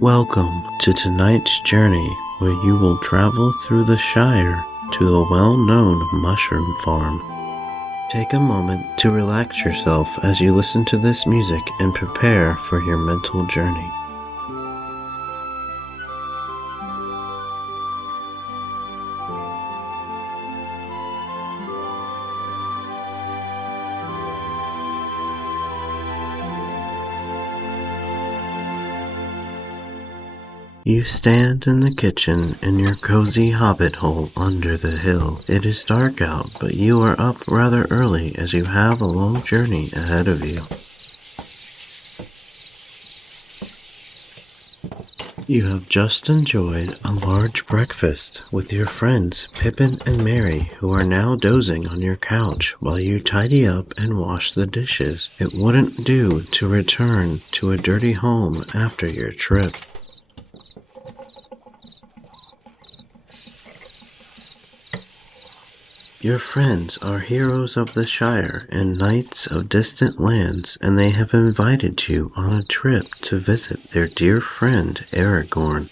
Welcome to tonight's journey, where you will travel through the Shire to a well-known mushroom farm. Take a moment to relax yourself as you listen to this music and prepare for your mental journey. You stand in the kitchen in your cozy hobbit hole under the hill. It is dark out, but you are up rather early as you have a long journey ahead of you. You have just enjoyed a large breakfast with your friends Pippin and Mary, who are now dozing on your couch while you tidy up and wash the dishes. It wouldn't do to return to a dirty home after your trip. Your friends are heroes of the Shire and knights of distant lands, and they have invited you on a trip to visit their dear friend Aragorn.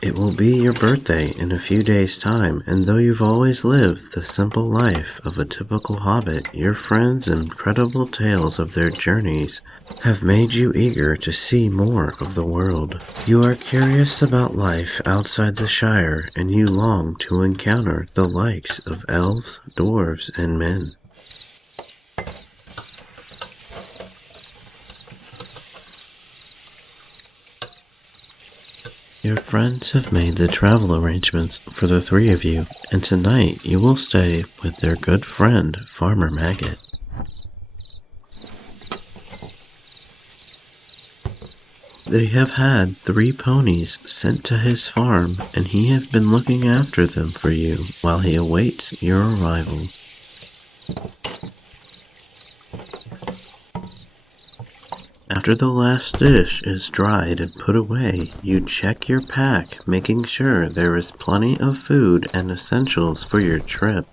It will be your birthday in a few days' time, and though you've always lived the simple life of a typical hobbit, your friends' incredible tales of their journeys have made you eager to see more of the world. You are curious about life outside the Shire, and you long to encounter the likes of elves, dwarves, and men. Your friends have made the travel arrangements for the three of you, and tonight you will stay with their good friend, Farmer Maggot. They have had 3 ponies sent to his farm, and he has been looking after them for you while he awaits your arrival. After the last dish is dried and put away, you check your pack, making sure there is plenty of food and essentials for your trip.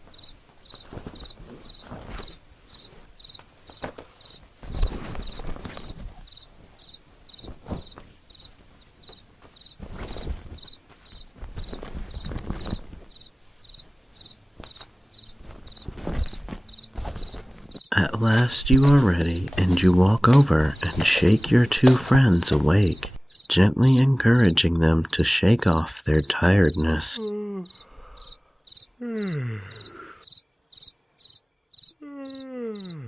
At last you are ready, and you walk over and shake your 2 friends awake, gently encouraging them to shake off their tiredness.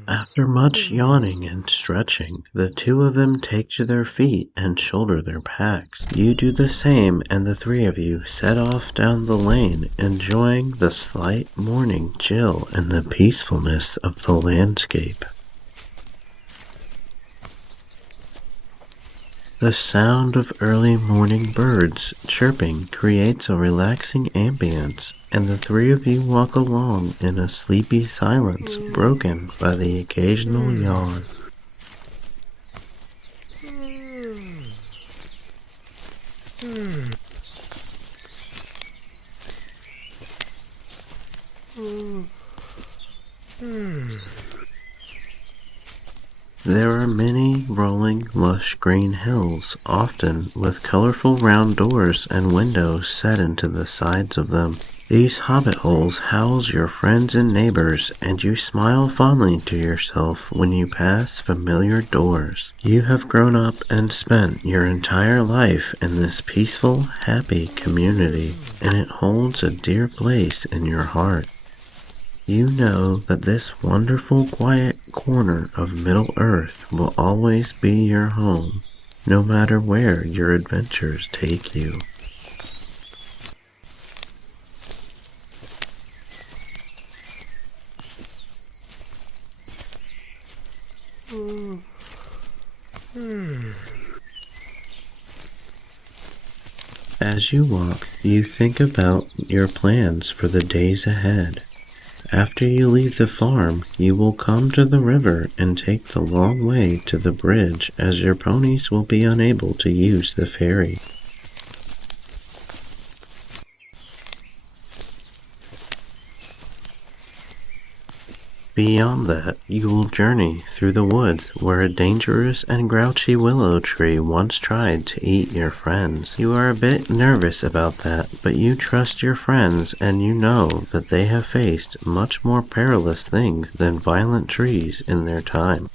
After much yawning and stretching, the 2 of them take to their feet and shoulder their packs. You do the same, and the 3 of you set off down the lane, enjoying the slight morning chill and the peacefulness of the landscape. The sound of early morning birds chirping creates a relaxing ambience, and the 3 of you walk along in a sleepy silence broken by the occasional yawn. There are many rolling, lush green hills, often with colorful round doors and windows set into the sides of them. These hobbit holes house your friends and neighbors, and you smile fondly to yourself when you pass familiar doors. You have grown up and spent your entire life in this peaceful, happy community, and it holds a dear place in your heart. You know that this wonderful quiet corner of Middle-earth will always be your home, no matter where your adventures take you. As you walk, you think about your plans for the days ahead. After you leave the farm, you will come to the river and take the long way to the bridge, as your ponies will be unable to use the ferry. beyond that, you will journey through the woods where a dangerous and grouchy willow tree once tried to eat your friends. You are a bit nervous about that, but you trust your friends and you know that they have faced much more perilous things than violent trees in their time.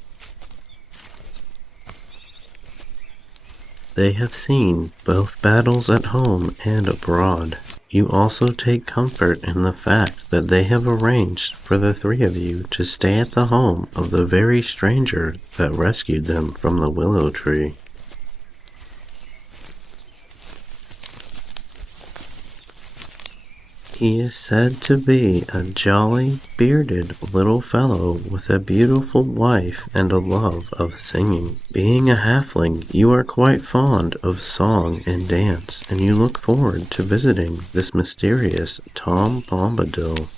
They have seen both battles at home and abroad. You also take comfort in the fact that they have arranged for the three of you to stay at the home of the very stranger that rescued them from the willow tree. He is said to be a jolly, bearded little fellow with a beautiful wife and a love of singing. Being a halfling, you are quite fond of song and dance, and you look forward to visiting this mysterious Tom Bombadil.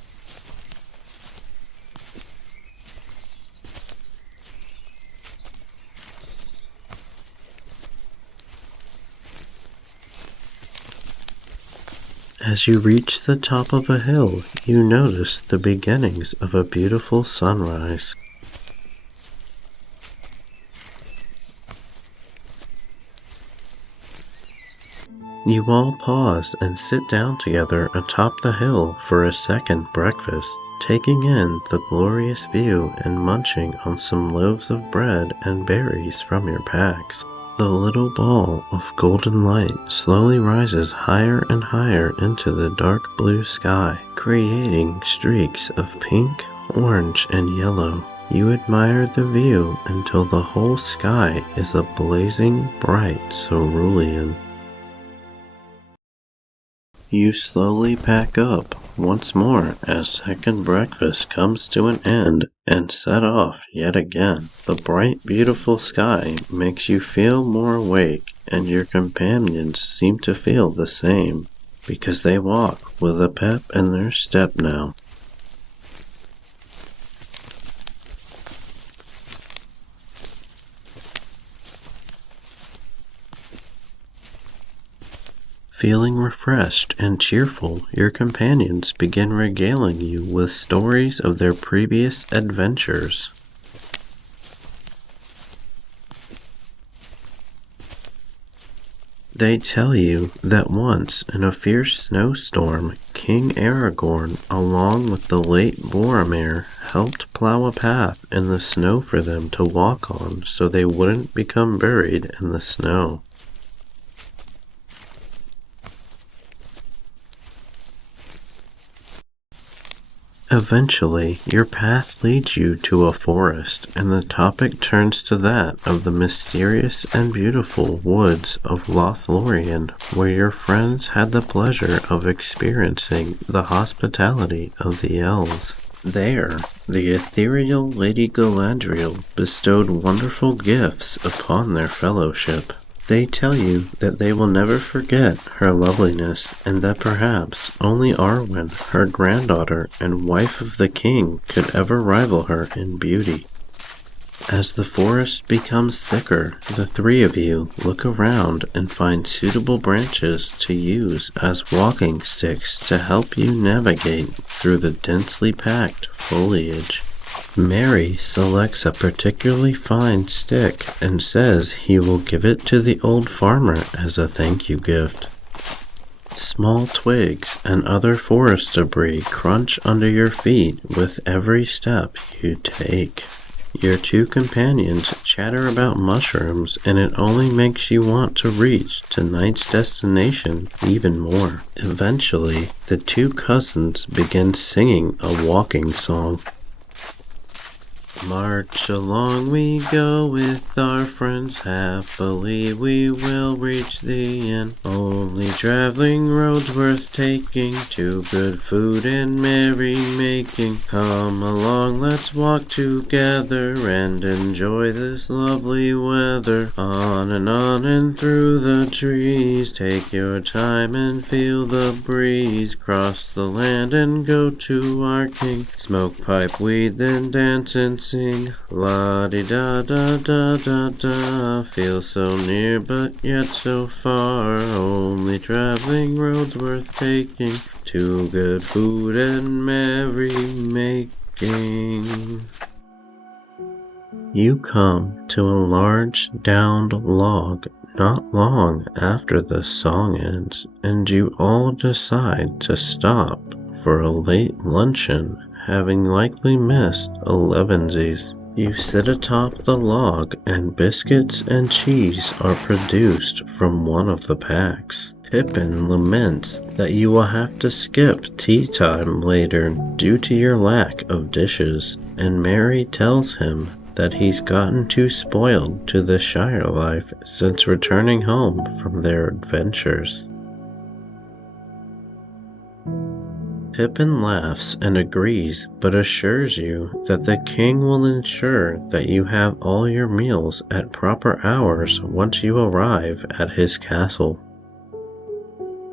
As you reach the top of a hill, you notice the beginnings of a beautiful sunrise. You all pause and sit down together atop the hill for a second breakfast, taking in the glorious view and munching on some loaves of bread and berries from your packs. The little ball of golden light slowly rises higher and higher into the dark blue sky, creating streaks of pink, orange, and yellow. You admire the view until the whole sky is a blazing bright cerulean. You slowly pack up once more as second breakfast comes to an end and set off yet again. The bright, beautiful sky makes you feel more awake, and your companions seem to feel the same, because they walk with a pep in their step now. Feeling refreshed and cheerful, your companions begin regaling you with stories of their previous adventures. They tell you that once, in a fierce snowstorm, King Aragorn, along with the late Boromir, helped plow a path in the snow for them to walk on so they wouldn't become buried in the snow. Eventually, your path leads you to a forest, and the topic turns to that of the mysterious and beautiful woods of Lothlorien, where your friends had the pleasure of experiencing the hospitality of the elves. There, the ethereal Lady Galadriel bestowed wonderful gifts upon their fellowship. They tell you that they will never forget her loveliness, and that perhaps only Arwen, her granddaughter and wife of the king, could ever rival her in beauty. As the forest becomes thicker, the three of you look around and find suitable branches to use as walking sticks to help you navigate through the densely packed foliage. Mary selects a particularly fine stick and says he will give it to the old farmer as a thank you gift. Small twigs and other forest debris crunch under your feet with every step you take. Your two companions chatter about mushrooms, and it only makes you want to reach tonight's destination even more. Eventually, the two cousins begin singing a walking song. March along we go with our friends, half believe we will reach the end. Only traveling roads worth taking, to good food and merry making. Come along, let's walk together and enjoy this lovely weather. On and through the trees, take your time and feel the breeze. Cross the land and go to our king, smoke pipe weed then dance and sing. La-di-da-da-da-da-da. Feel so near but yet so far. Only traveling roads worth taking, to good food and merry making. Ding. You come to a large downed log not long after the song ends, and you all decide to stop for a late luncheon, having likely missed 11sies. You sit atop the log, and biscuits and cheese are produced from one of the packs. Pippin laments that you will have to skip tea time later due to your lack of dishes, and Mary tells him that he's gotten too spoiled to the Shire life since returning home from their adventures. Pippin laughs and agrees, but assures you that the king will ensure that you have all your meals at proper hours once you arrive at his castle.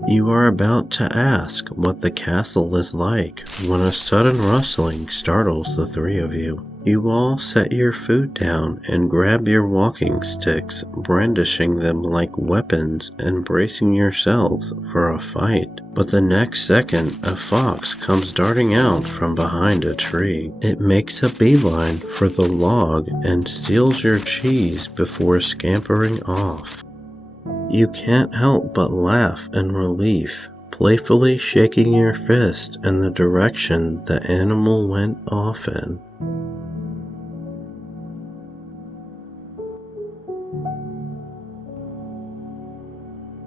You are about to ask what the castle is like when a sudden rustling startles the three of you. You all set your food down and grab your walking sticks, brandishing them like weapons and bracing yourselves for a fight. But the next second, a fox comes darting out from behind a tree. It makes a beeline for the log and steals your cheese before scampering off. You can't help but laugh in relief, playfully shaking your fist in the direction the animal went off in.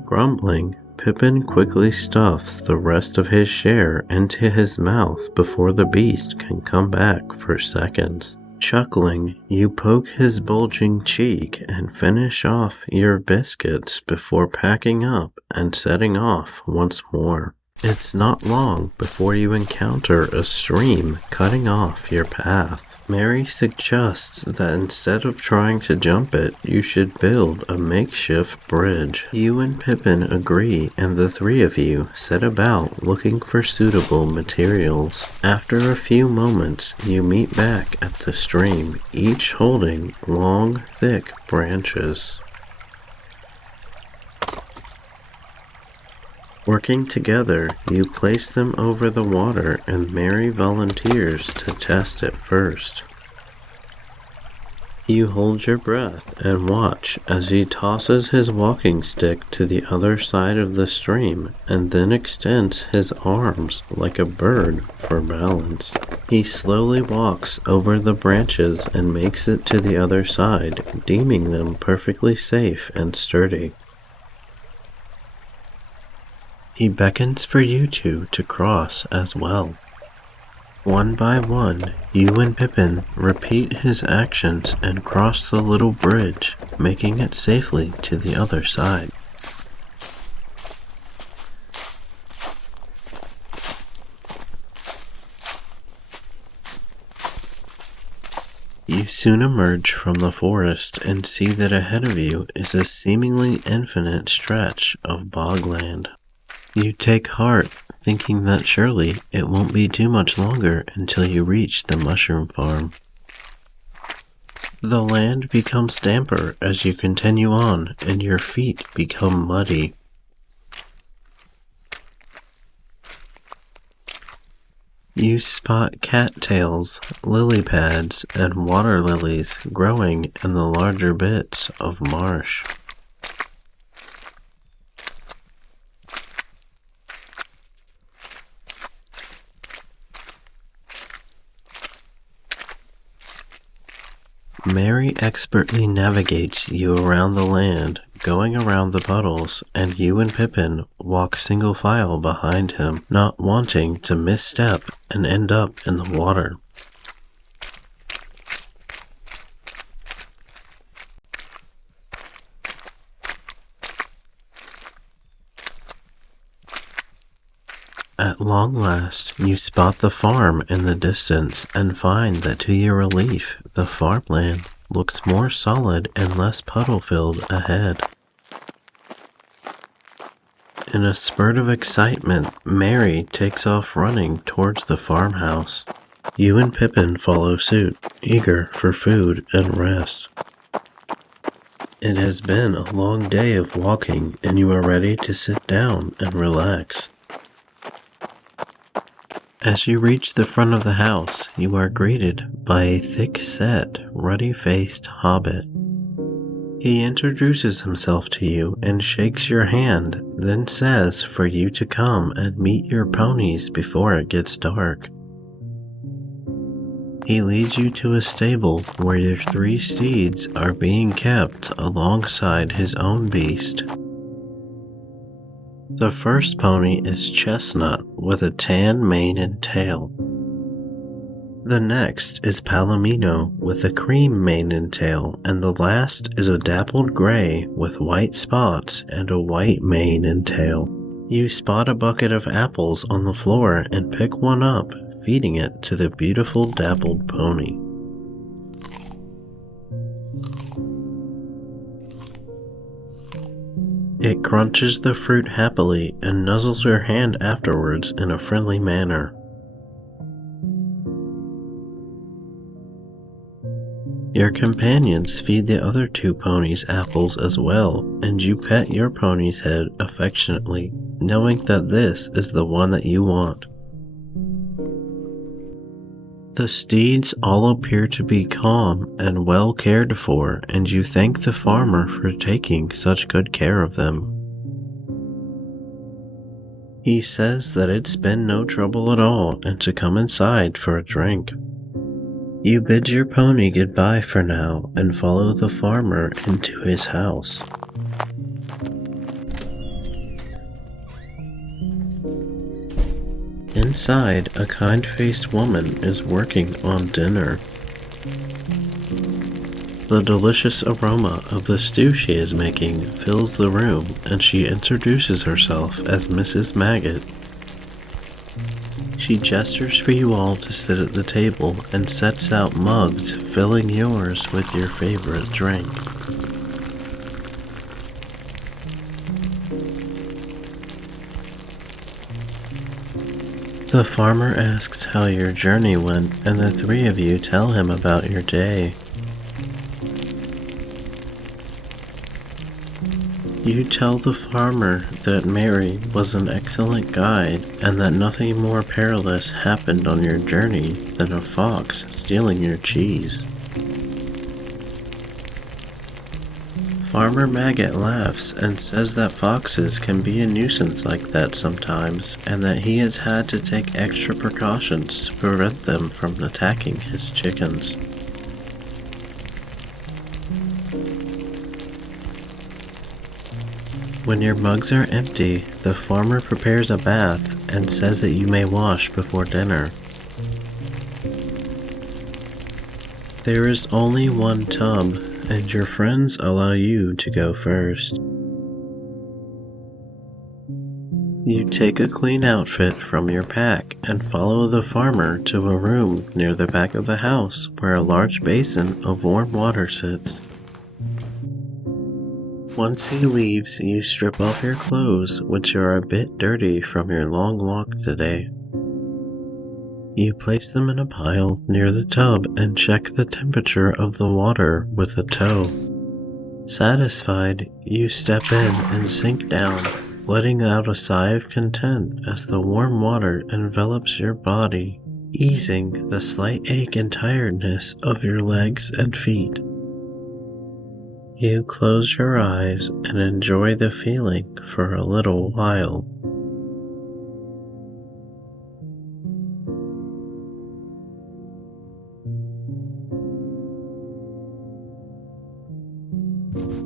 Grumbling, Pippin quickly stuffs the rest of his share into his mouth before the beast can come back for seconds. Chuckling, you poke his bulging cheek and finish off your biscuits before packing up and setting off once more. It's not long before you encounter a stream cutting off your path. Mary suggests that instead of trying to jump it, you should build a makeshift bridge. You and Pippin agree, and the three of you set about looking for suitable materials. After a few moments, you meet back at the stream, each holding long, thick branches. Working together, you place them over the water, and Mary volunteers to test it first. You hold your breath and watch as he tosses his walking stick to the other side of the stream and then extends his arms like a bird for balance. He slowly walks over the branches and makes it to the other side, deeming them perfectly safe and sturdy. He beckons for you two to cross as well. One by one, you and Pippin repeat his actions and cross the little bridge, making it safely to the other side. You soon emerge from the forest and see that ahead of you is a seemingly infinite stretch of bogland. You take heart, thinking that surely it won't be too much longer until you reach the mushroom farm. The land becomes damper as you continue on, and your feet become muddy. You spot cattails, lily pads, and water lilies growing in the larger bits of marsh. Mary expertly navigates you around the land, going around the puddles, and you and Pippin walk single file behind him, not wanting to misstep and end up in the water. At long last, you spot the farm in the distance and find that to your relief, the farmland looks more solid and less puddle-filled ahead. In a spurt of excitement, Mary takes off running towards the farmhouse. You and Pippin follow suit, eager for food and rest. It has been a long day of walking, and you are ready to sit down and relax. As you reach the front of the house, you are greeted by a thick-set, ruddy-faced hobbit. He introduces himself to you and shakes your hand, then says for you to come and meet your ponies before it gets dark. He leads you to a stable where your 3 steeds are being kept alongside his own beast. The first pony is Chestnut with a tan mane and tail. The next is Palomino with a cream mane and tail, and the last is a dappled gray with white spots and a white mane and tail. You spot a bucket of apples on the floor and pick one up, feeding it to the beautiful dappled pony. It crunches the fruit happily and nuzzles your hand afterwards in a friendly manner. Your companions feed the other 2 ponies apples as well, and you pet your pony's head affectionately, knowing that this is the one that you want. The steeds all appear to be calm and well cared for, and you thank the farmer for taking such good care of them. He says that it's been no trouble at all and to come inside for a drink. You bid your pony goodbye for now and follow the farmer into his house. Inside, a kind-faced woman is working on dinner. The delicious aroma of the stew she is making fills the room, and she introduces herself as Mrs. Maggot. She gestures for you all to sit at the table and sets out mugs, filling yours with your favorite drink. The farmer asks how your journey went, and the 3 of you tell him about your day. You tell the farmer that Mary was an excellent guide and that nothing more perilous happened on your journey than a fox stealing your cheese. Farmer Maggot laughs and says that foxes can be a nuisance like that sometimes, and that he has had to take extra precautions to prevent them from attacking his chickens. When your mugs are empty, the farmer prepares a bath and says that you may wash before dinner. There is only one tub, and your friends allow you to go first. You take a clean outfit from your pack and follow the farmer to a room near the back of the house where a large basin of warm water sits. Once he leaves, you strip off your clothes, which are a bit dirty from your long walk today. You place them in a pile near the tub and check the temperature of the water with a toe. Satisfied, you step in and sink down, letting out a sigh of content as the warm water envelops your body, easing the slight ache and tiredness of your legs and feet. You close your eyes and enjoy the feeling for a little while.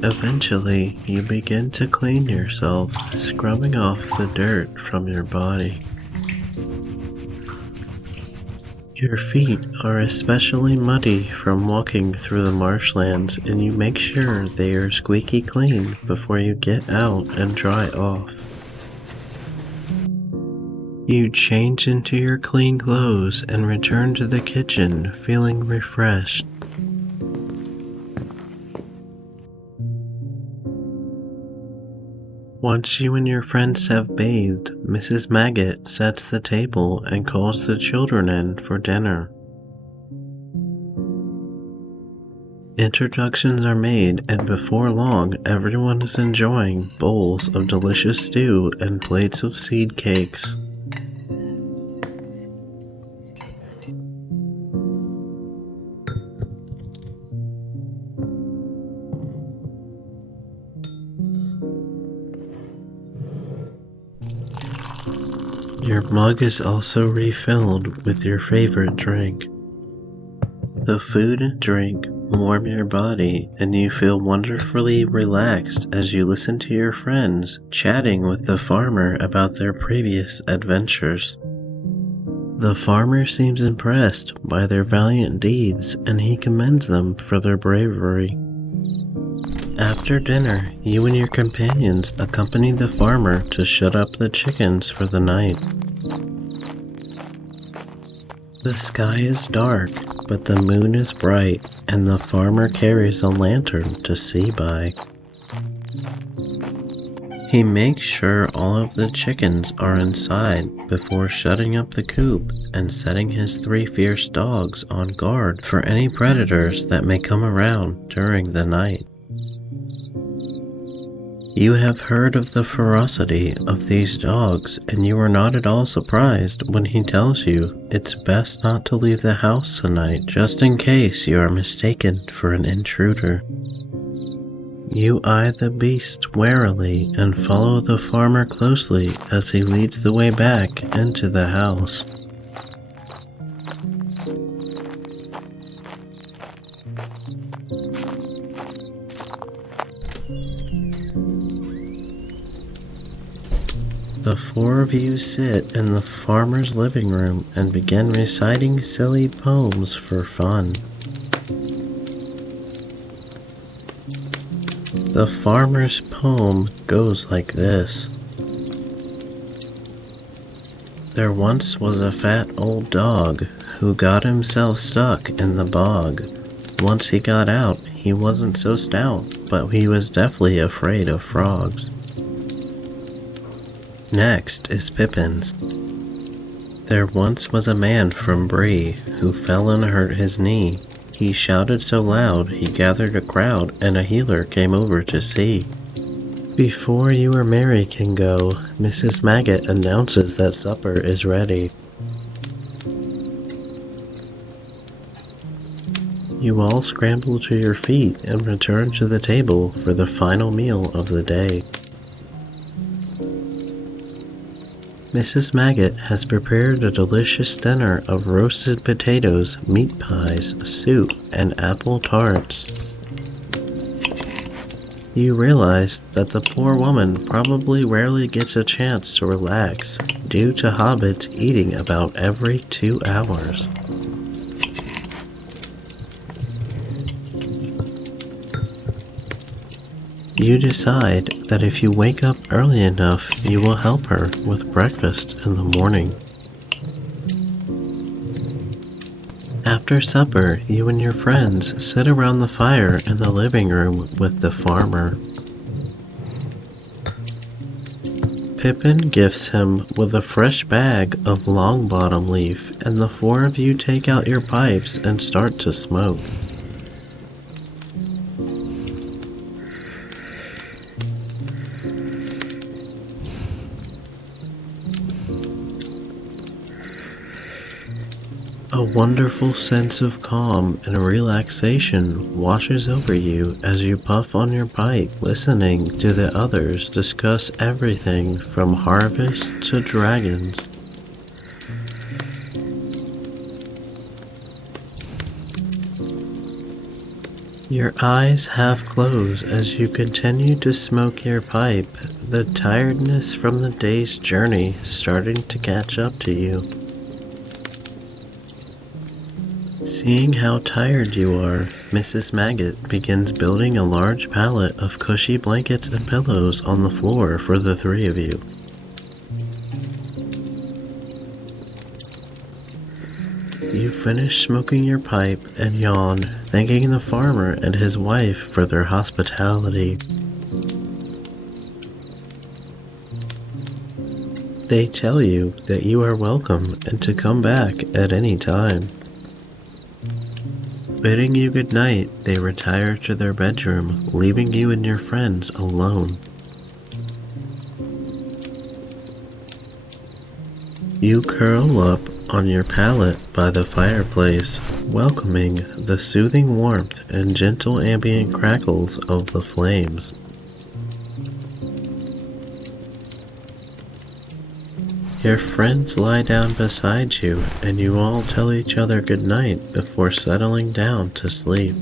Eventually, you begin to clean yourself, scrubbing off the dirt from your body. Your feet are especially muddy from walking through the marshlands, and you make sure they are squeaky clean before you get out and dry off. You change into your clean clothes and return to the kitchen feeling refreshed. Once you and your friends have bathed, Mrs. Maggot sets the table and calls the children in for dinner. Introductions are made, and before long, everyone is enjoying bowls of delicious stew and plates of seed cakes. Your mug is also refilled with your favorite drink. The food and drink warm your body, and you feel wonderfully relaxed as you listen to your friends chatting with the farmer about their previous adventures. The farmer seems impressed by their valiant deeds, and he commends them for their bravery. After dinner, you and your companions accompany the farmer to shut up the chickens for the night. The sky is dark, but the moon is bright, and the farmer carries a lantern to see by. He makes sure all of the chickens are inside before shutting up the coop and setting his 3 fierce dogs on guard for any predators that may come around during the night. You have heard of the ferocity of these dogs, and you are not at all surprised when he tells you it's best not to leave the house tonight just in case you are mistaken for an intruder. You eye the beast warily and follow the farmer closely as he leads the way back into the house. The 4 of you sit in the farmer's living room and begin reciting silly poems for fun. The farmer's poem goes like this. There once was a fat old dog who got himself stuck in the bog. Once he got out, he wasn't so stout, but he was deathly afraid of frogs. Next is Pippin's. There once was a man from Bree who fell and hurt his knee. He shouted so loud he gathered a crowd, and a healer came over to see. Before you or Mary can go, Mrs. Maggot announces that supper is ready. You all scramble to your feet and return to the table for the final meal of the day. Mrs. Maggot has prepared a delicious dinner of roasted potatoes, meat pies, soup, and apple tarts. You realize that the poor woman probably rarely gets a chance to relax due to hobbits eating about every 2 hours. You decide that if you wake up early enough, you will help her with breakfast in the morning. After supper, you and your friends sit around the fire in the living room with the farmer. Pippin gifts him with a fresh bag of Longbottom leaf, and the 4 of you take out your pipes and start to smoke. A wonderful sense of calm and relaxation washes over you as you puff on your pipe, listening to the others discuss everything from harvest to dragons. Your eyes half close as you continue to smoke your pipe, the tiredness from the day's journey starting to catch up to you. Seeing how tired you are, Mrs. Maggot begins building a large pallet of cushy blankets and pillows on the floor for the 3 of you. You finish smoking your pipe and yawn, thanking the farmer and his wife for their hospitality. They tell you that you are welcome and to come back at any time. Bidding you good night, they retire to their bedroom, leaving you and your friends alone. You curl up on your pallet by the fireplace, welcoming the soothing warmth and gentle ambient crackles of the flames. Your friends lie down beside you, and you all tell each other goodnight before settling down to sleep.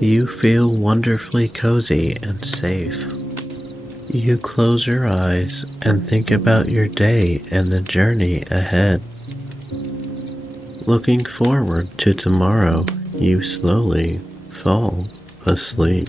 You feel wonderfully cozy and safe. You close your eyes and think about your day and the journey ahead. Looking forward to tomorrow, you slowly fall asleep.